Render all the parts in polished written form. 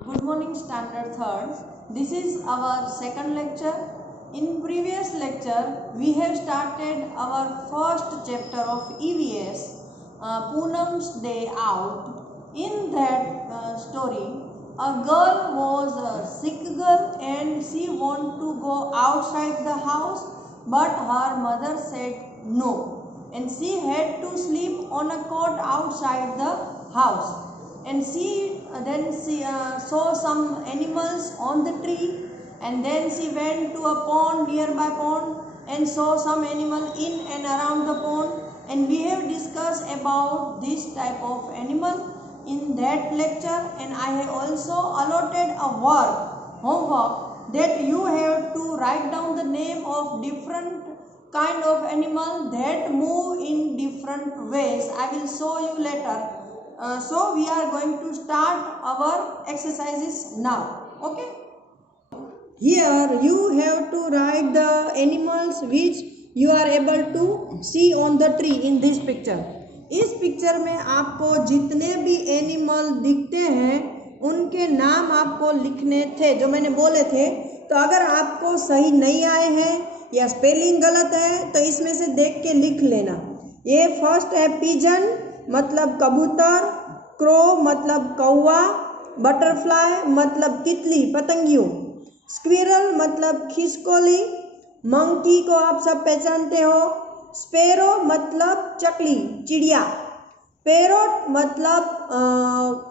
Good morning, Standard Third. This is our second lecture. In previous lecture, we have started our first chapter of EVS, Poonam's Day Out. In that story, a girl was a sick girl and she wanted to go outside the house, but her mother said no, and she had to sleep on a cot outside the house. And she saw some animals on the tree, and then she went to a pond, nearby pond, and saw some animal in and around the pond. And we have discussed about this type of animal in that lecture, and I have also allotted a homework that you have to write down the name of different kind of animal that move in different ways. I will show you later. So we are going to start our exercises now. Okay. Here you have to write the animals which you are able to see on the tree in this picture. इस picture में आपको जितने भी animal दिखते हैं उनके नाम आपको लिखने थे जो मैंने बोले थे। तो अगर आपको सही नहीं आए हैं या स्पेलिंग गलत है तो इसमें से देख के लिख लेना। ये फर्स्ट है पिजन मतलब कबूतर, क्रो मतलब कौवा, बटरफ्लाई मतलब तितली पतंगियों, स्क्विरल मतलब खिसकोली, मंकी को आप सब पहचानते हो, स्पैरो मतलब चकली चिड़िया, पैरोट मतलब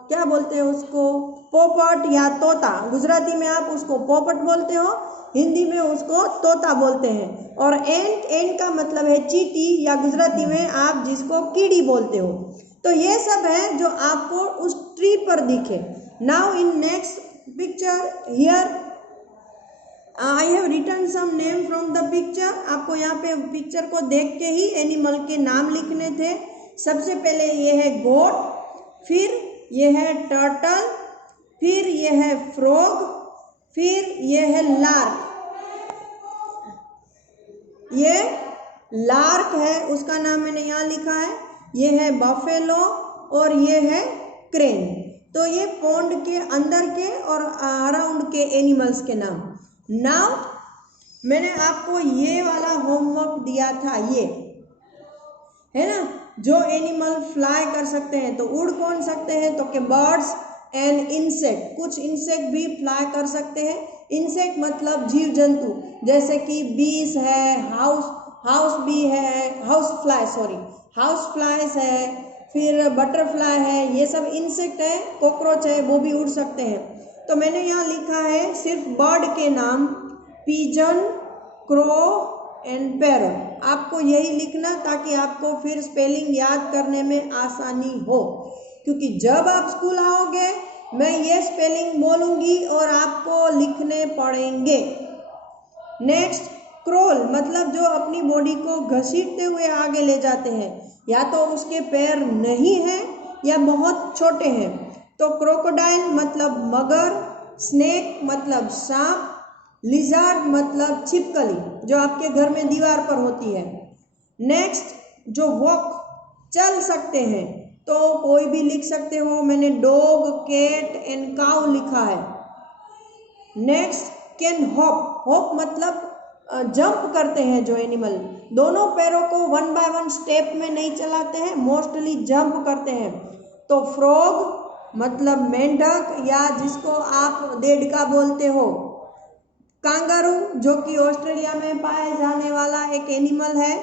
क्या बोलते हैं उसको, पोपट या तोता, गुजराती में आप उसको पोपट बोलते हो, हिंदी में उसको तोता बोलते हैं। और एंट का मतलब है चींटी या गुजराती में आप जिसको कीड़ी बोलते हो। तो ये सब है जो आपको उस ट्री पर दिखे। Now in next picture here I have written some name from the picture. आपको यहाँ पे पिक्चर को देख के ही एनिमल के नाम लिखने थे। सबसे पहले ये है गोट, फिर ये है टर्टल, फिर ये है फ्रॉग, फिर ये है लार्क। ये लार्क है, उसका नाम मैंने यहाँ लिखा है। ये है बफेलो और ये है क्रेन। तो ये पॉन्ड के अंदर के और अराउंड के एनिमल्स के नाम। नाउ मैंने आपको ये वाला होमवर्क दिया था, ये है ना, जो एनिमल फ्लाई कर सकते हैं तो उड़ कौन सकते हैं तो के बर्ड्स एंड इंसेक्ट। कुछ इंसेक्ट भी फ्लाई कर सकते हैं। इंसेक्ट मतलब जीव जंतु, जैसे कि बीस है, हाउस बी है, हाउस फ्लाइज है, फिर बटरफ्लाई है, ये सब इंसेक्ट है। कॉकरोच है, वो भी उड़ सकते हैं। तो मैंने यहाँ लिखा है सिर्फ बर्ड के नाम, पिजन, क्रो एंड पैरट। आपको यही लिखना ताकि आपको फिर स्पेलिंग याद करने में आसानी हो, क्योंकि जब आप स्कूल आओगे मैं ये स्पेलिंग बोलूँगी और आपको लिखने पड़ेंगे। नेक्स्ट क्रोल मतलब जो अपनी बॉडी को घसीटते हुए आगे ले जाते हैं, या तो उसके पैर नहीं हैं या बहुत छोटे हैं। तो क्रोकोडाइल मतलब मगर, स्नेक मतलब सांप, लिजार्ड मतलब छिपकली जो आपके घर में दीवार पर होती है। नेक्स्ट जो वॉक चल सकते हैं तो कोई भी लिख सकते हो, मैंने डॉग, कैट एंड काउ लिखा है। नेक्स्ट कैन हॉप मतलब जंप करते हैं जो एनिमल, दोनों पैरों को 1 बाय 1 स्टेप में नहीं चलाते हैं, मोस्टली जंप करते हैं। तो फ्रॉग मतलब मेंढक या जिसको आप देड़का बोलते हो। कांगारू जो कि ऑस्ट्रेलिया में पाए जाने वाला एक एनिमल है।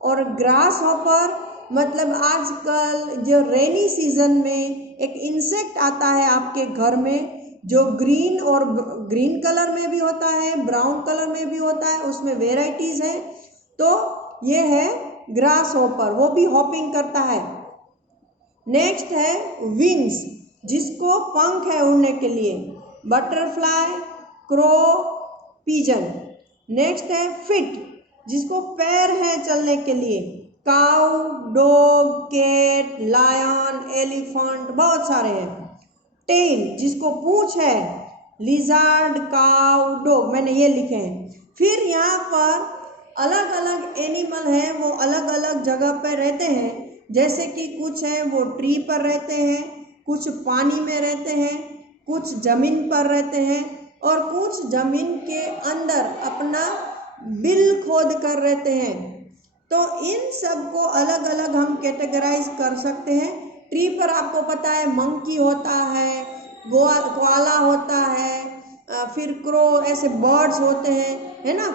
और ग्रास हॉपर मतलब आजकल जो रेनी सीजन में एक इंसेक्ट आता है आपके घर में, जो ग्रीन कलर में भी होता है, ब्राउन कलर में भी होता है, उसमें वेराइटीज है। तो ये है ग्रास हॉपर, वो भी हॉपिंग करता है। नेक्स्ट है विंग्स जिसको पंख है उड़ने के लिए, बटरफ्लाई, क्रो, पिजन। नेक्स्ट है फिट जिसको पैर है चलने के लिए, cow, dog, cat, lion, elephant, बहुत सारे हैं। टेल जिसको पूंछ है, लिजार्ड, काउ, डॉग, मैंने ये लिखे हैं। फिर यहाँ पर अलग अलग एनिमल हैं, वो अलग अलग जगह पर रहते हैं। जैसे कि कुछ हैं वो ट्री पर रहते हैं, कुछ पानी में रहते हैं, कुछ जमीन पर रहते हैं और कुछ जमीन के अंदर अपना बिल खोद कर रहते हैं। तो इन सब को अलग अलग हम कैटेगराइज कर सकते हैं। ट्री पर आपको पता है मंकी होता है, कोआला होता है, फिर क्रो, ऐसे बर्ड्स होते हैं, है ना।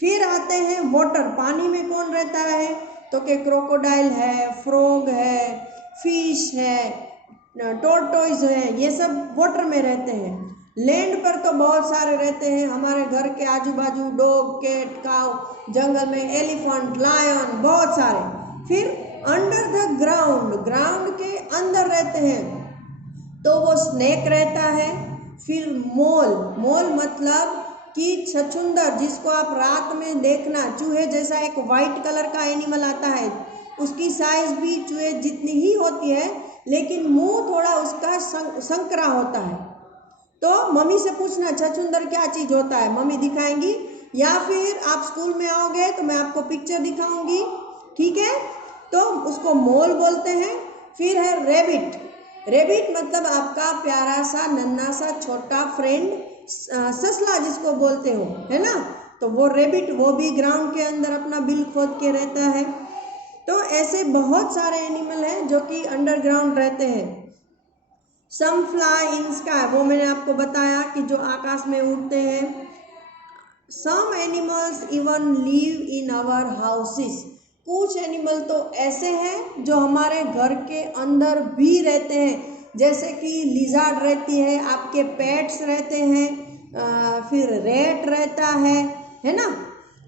फिर आते हैं वाटर, पानी में कौन रहता है, तो कि क्रोकोडाइल है, फ्रॉग है, फिश है, टोर्टोइज है, ये सब वाटर में रहते हैं। लैंड पर तो बहुत सारे रहते हैं, हमारे घर के आजू बाजू डॉग, कैट, काऊ, जंगल में एलिफेंट, लायन, बहुत सारे। फिर अंडर द ग्राउंड, ग्राउंड के अंदर रहते हैं तो वो स्नेक रहता है। फिर मोल, मोल मतलब कि छछूंदर, जिसको आप रात में देखना, चूहे जैसा एक वाइट कलर का एनिमल आता है, उसकी साइज भी चूहे जितनी ही होती है, लेकिन मुंह थोड़ा उसका संकरा होता है। तो मम्मी से पूछना छछूंदर क्या चीज होता है, मम्मी दिखाएंगी, या फिर आप स्कूल में आओगे तो मैं आपको पिक्चर दिखाऊंगी, ठीक है। तो उसको मोल बोलते हैं। फिर है रेबिट, रेबिट मतलब आपका प्यारा सा नन्हा सा छोटा फ्रेंड, ससला जिसको बोलते हो, है ना। तो वो रेबिट, वो भी ग्राउंड के अंदर अपना बिल खोद के रहता है। तो ऐसे बहुत सारे एनिमल हैं जो कि अंडरग्राउंड रहते हैं। सम फ्लाई इन स्काई, वो मैंने आपको बताया कि जो आकाश में उड़ते हैं। Some animals even live in our houses, कुछ एनिमल तो ऐसे हैं जो हमारे घर के अंदर भी रहते हैं, जैसे कि लिजार्ड रहती है, आपके पेट्स रहते हैं, फिर रेट रहता है ना।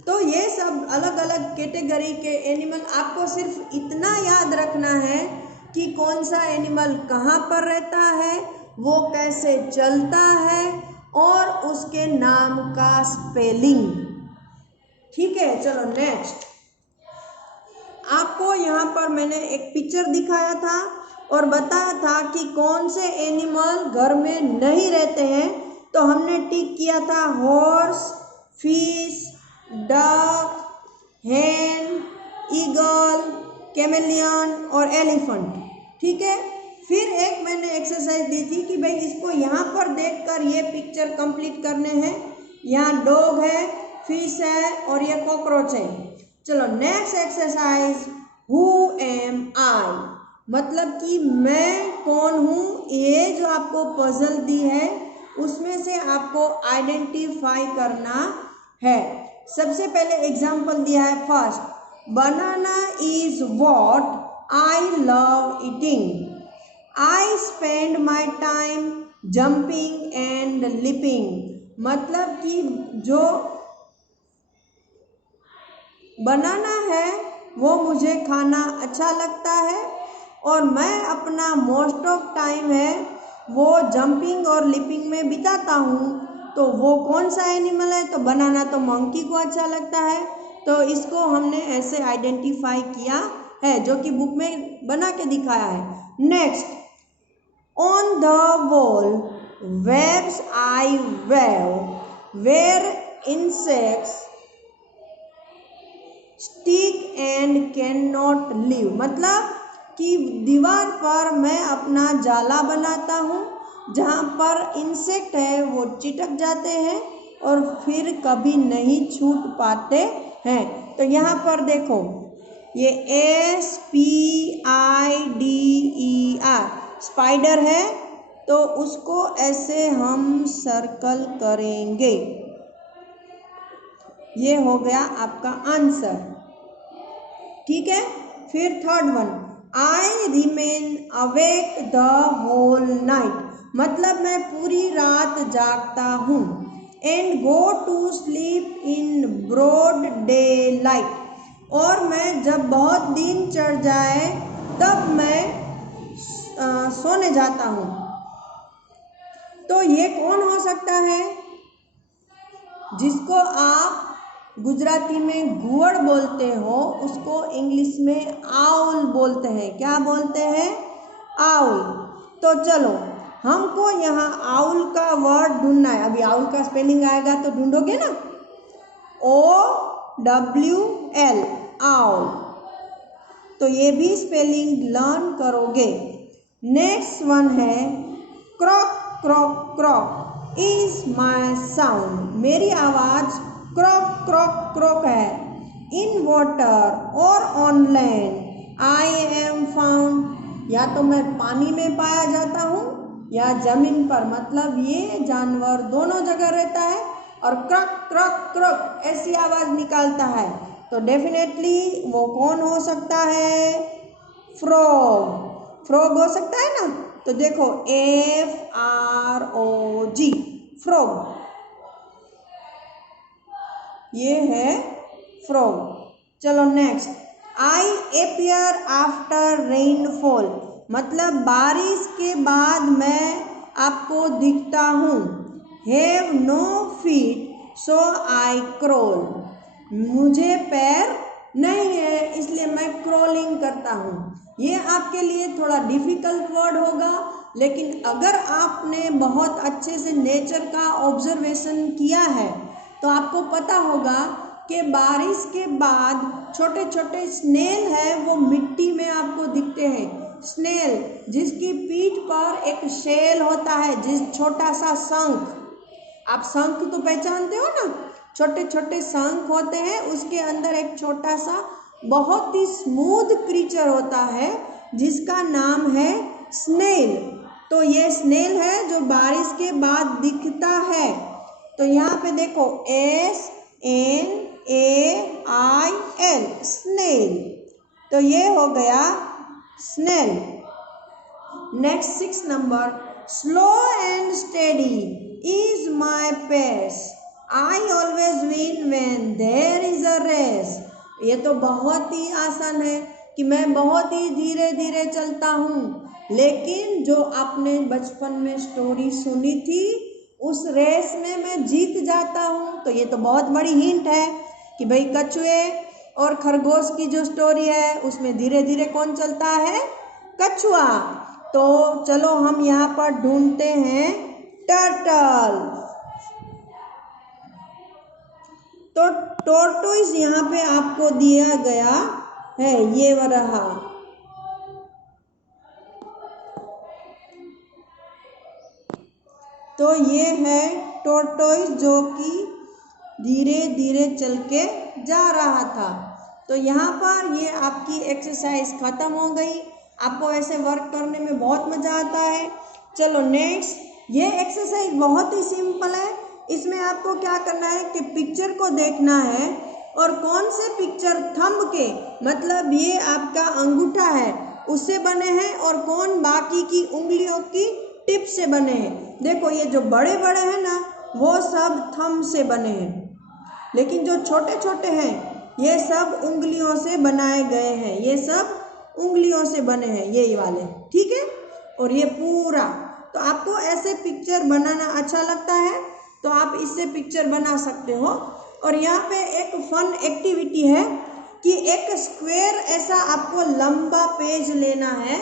तो ये सब अलग अलग कैटेगरी के एनिमल, आपको सिर्फ इतना याद रखना है कि कौन सा एनिमल कहाँ पर रहता है, वो कैसे चलता है और उसके नाम का स्पेलिंग, ठीक है। चलो नेक्स्ट, आपको यहाँ पर मैंने एक पिक्चर दिखाया था और बताया था कि कौन से एनिमल घर में नहीं रहते हैं। तो हमने टिक किया था horse, fish, duck, hen, eagle, chameleon और एलिफेंट, ठीक है। फिर एक मैंने एक्सरसाइज दी थी कि भाई इसको यहाँ पर देखकर ये पिक्चर कंप्लीट करने हैं। यहाँ डॉग है, फिश है और ये कॉकरोच है। चलो नेक्स्ट एक्सरसाइज, हु एम आई, मतलब कि मैं कौन हूँ। ये जो आपको पजल दी है उसमें से आपको आइडेंटिफाई करना है। सबसे पहले एग्जाम्पल दिया है, first, banana is what I love eating, I spend my time jumping and leaping, मतलब कि जो बनाना है वो मुझे खाना अच्छा लगता है और मैं अपना मोस्ट ऑफ टाइम है वो जंपिंग और लिपिंग में बिताता हूँ। तो वो कौन सा एनिमल है, तो बनाना तो मंकी को अच्छा लगता है, तो इसको हमने ऐसे आइडेंटिफाई किया है, जो कि बुक में बना के दिखाया है। Next, on the wall webs I weave where insects stick and can not live, मतलब कि दीवार पर मैं अपना जाला बनाता हूँ जहाँ पर इंसेक्ट है वो चिटक जाते हैं और फिर कभी नहीं छूट पाते हैं। तो यहाँ पर देखो, ये SPIDER स्पाइडर है, तो उसको ऐसे हम सर्कल करेंगे। ये हो गया आपका आंसर, ठीक है। फिर third one, I remain awake the whole night, मतलब मैं पूरी रात जागता हूँ। And go to sleep in broad daylight, और मैं जब बहुत दिन चढ़ जाए तब मैं सोने जाता हूँ। तो ये कौन हो सकता है, जिसको आप गुजराती में गुअड़ बोलते हो, उसको इंग्लिश में आउल बोलते हैं। क्या बोलते हैं, आउल। तो चलो हमको यहाँ आउल का वर्ड ढूंढना है। अभी आउल का स्पेलिंग आएगा तो ढूंढोगे ना, OWL, आउल। तो ये भी स्पेलिंग लर्न करोगे। नेक्स्ट वन है क्रॉक क्रॉक क्रॉक इज माई साउंड, मेरी आवाज़ क्रॉक क्रॉक क्रॉक है। इन वाटर और on land I am found, या तो मैं पानी में पाया जाता हूँ या जमीन पर, मतलब ये जानवर दोनों जगह रहता है और क्रॉक क्रॉक क्रॉक ऐसी आवाज़ निकालता है। तो डेफिनेटली वो कौन हो सकता है? फ्रॉग। फ्रॉग हो सकता है ना, तो देखो FROG फ्रॉग, ये है फ्रॉग। चलो next, I appear after rainfall, मतलब बारिश के बाद मैं आपको दिखता हूँ। Have no feet so I crawl, मुझे पैर नहीं है इसलिए मैं क्रॉलिंग करता हूँ। ये आपके लिए थोड़ा डिफिकल्ट वर्ड होगा, लेकिन अगर आपने बहुत अच्छे से नेचर का ऑब्जर्वेशन किया है तो आपको पता होगा कि बारिश के बाद छोटे छोटे स्नेल है वो मिट्टी में आपको दिखते हैं। स्नेल जिसकी पीठ पर एक शेल होता है, जिस छोटा सा शंख, आप शंख तो पहचानते हो ना, छोटे छोटे शंख होते हैं, उसके अंदर एक छोटा सा बहुत ही स्मूथ क्रीचर होता है जिसका नाम है स्नेल। तो ये स्नेल है जो बारिश के बाद दिखता है। तो यहाँ पे देखो SNAIL स्नेल, तो ये हो गया snail. Next 6 number, slow and steady is my pace, I always win when there is a race. ये तो बहुत ही आसान है कि मैं बहुत ही धीरे धीरे चलता हूँ, लेकिन जो आपने बचपन में स्टोरी सुनी थी उस रेस में मैं जीत जाता हूँ। तो ये तो बहुत बड़ी हिंट है कि भाई कछुए और खरगोश की जो स्टोरी है उसमें धीरे धीरे कौन चलता है? कछुआ। तो चलो हम यहाँ पर ढूंढते हैं टर्टल। तो टोर्टोइस यहाँ पे आपको दिया गया है, ये रहा। तो ये है टोर्टोइस जो कि धीरे धीरे चल के जा रहा था। तो यहाँ पर ये आपकी एक्सरसाइज खत्म हो गई। आपको ऐसे वर्क करने में बहुत मज़ा आता है। चलो नेक्स्ट, ये एक्सरसाइज बहुत ही सिंपल है। इसमें आपको क्या करना है कि पिक्चर को देखना है और कौन से पिक्चर थंब के, मतलब ये आपका अंगूठा है, उससे बने हैं और कौन बाकी की उंगलियों की टिप से बने हैं। देखो ये जो बड़े बड़े हैं ना वो सब थंब से बने हैं, लेकिन जो छोटे छोटे हैं ये सब उंगलियों से बनाए गए हैं। ये सब उंगलियों से बने हैं ये वाले, ठीक है। और ये पूरा, तो आपको ऐसे पिक्चर बनाना अच्छा लगता है तो आप इससे पिक्चर बना सकते हो। और यहाँ पे एक फन एक्टिविटी है कि एक स्क्वायर ऐसा आपको लंबा पेज लेना है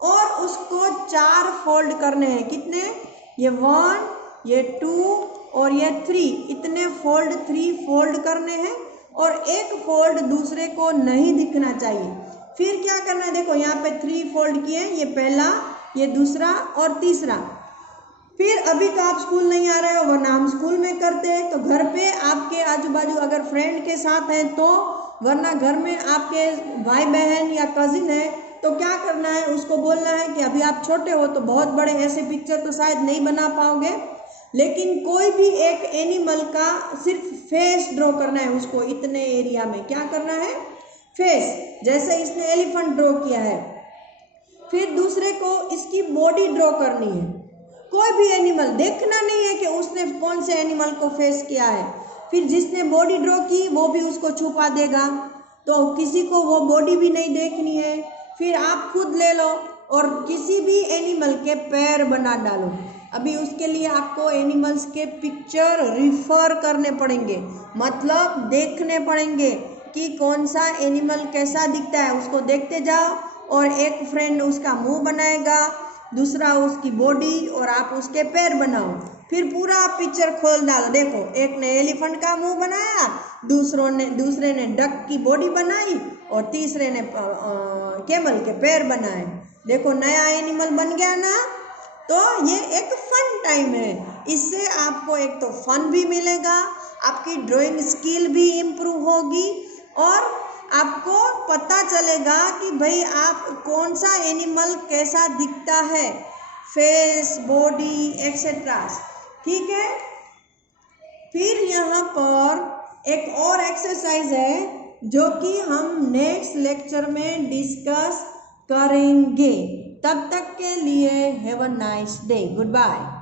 और उसको 4 फोल्ड करने हैं। कितने? ये 1, ये 2 और ये 3, इतने फोल्ड 3 फोल्ड करने हैं और एक फोल्ड दूसरे को नहीं दिखना चाहिए। फिर क्या करना है, देखो यहाँ पे 3 फोल्ड किए, ये पहला, ये दूसरा और तीसरा। फिर अभी तो आप स्कूल नहीं आ रहे हो, वरना हम स्कूल में करते हैं। तो घर पे आपके आजू बाजू अगर फ्रेंड के साथ हैं तो, वरना घर में आपके भाई बहन या कजिन है तो क्या करना है, उसको बोलना है कि अभी आप छोटे हो तो बहुत बड़े ऐसे पिक्चर तो शायद नहीं बना पाओगे, लेकिन कोई भी एक एनिमल का सिर्फ फेस ड्रॉ करना है उसको इतने एरिया में। क्या करना है? फेस। जैसे इसने एलिफेंट ड्रॉ किया है, फिर दूसरे को इसकी बॉडी ड्रॉ करनी है। कोई भी एनिमल देखना नहीं है कि उसने कौन से एनिमल को फेस किया है। फिर जिसने बॉडी ड्रॉ की वो भी उसको छुपा देगा, तो किसी को वो बॉडी भी नहीं देखनी है। फिर आप खुद ले लो और किसी भी एनिमल के पैर बना डालो। अभी उसके लिए आपको एनिमल्स के पिक्चर रिफर करने पड़ेंगे, मतलब देखने पड़ेंगे कि कौन सा एनिमल कैसा दिखता है, उसको देखते जाओ। और एक फ्रेंड उसका मुंह बनाएगा, दूसरा उसकी बॉडी और आप उसके पैर बनाओ। फिर पूरा पिक्चर खोल डालो। देखो एक ने एलिफेंट का मुंह बनाया, दूसरे ने डक की बॉडी बनाई और तीसरे ने कैमल के पैर बनाए। देखो नया एनिमल बन गया ना। तो ये एक फन टाइम है। इससे आपको एक तो फन भी मिलेगा, आपकी ड्राइंग स्किल भी इम्प्रूव होगी और आपको पता चलेगा कि भाई आप कौन सा एनिमल कैसा दिखता है, फेस, बॉडी एक्सेट्रा। ठीक है, फिर यहाँ पर एक और एक्सरसाइज है जो कि हम नेक्स्ट लेक्चर में डिस्कस करेंगे। तब तक के लिए have a nice day, good bye.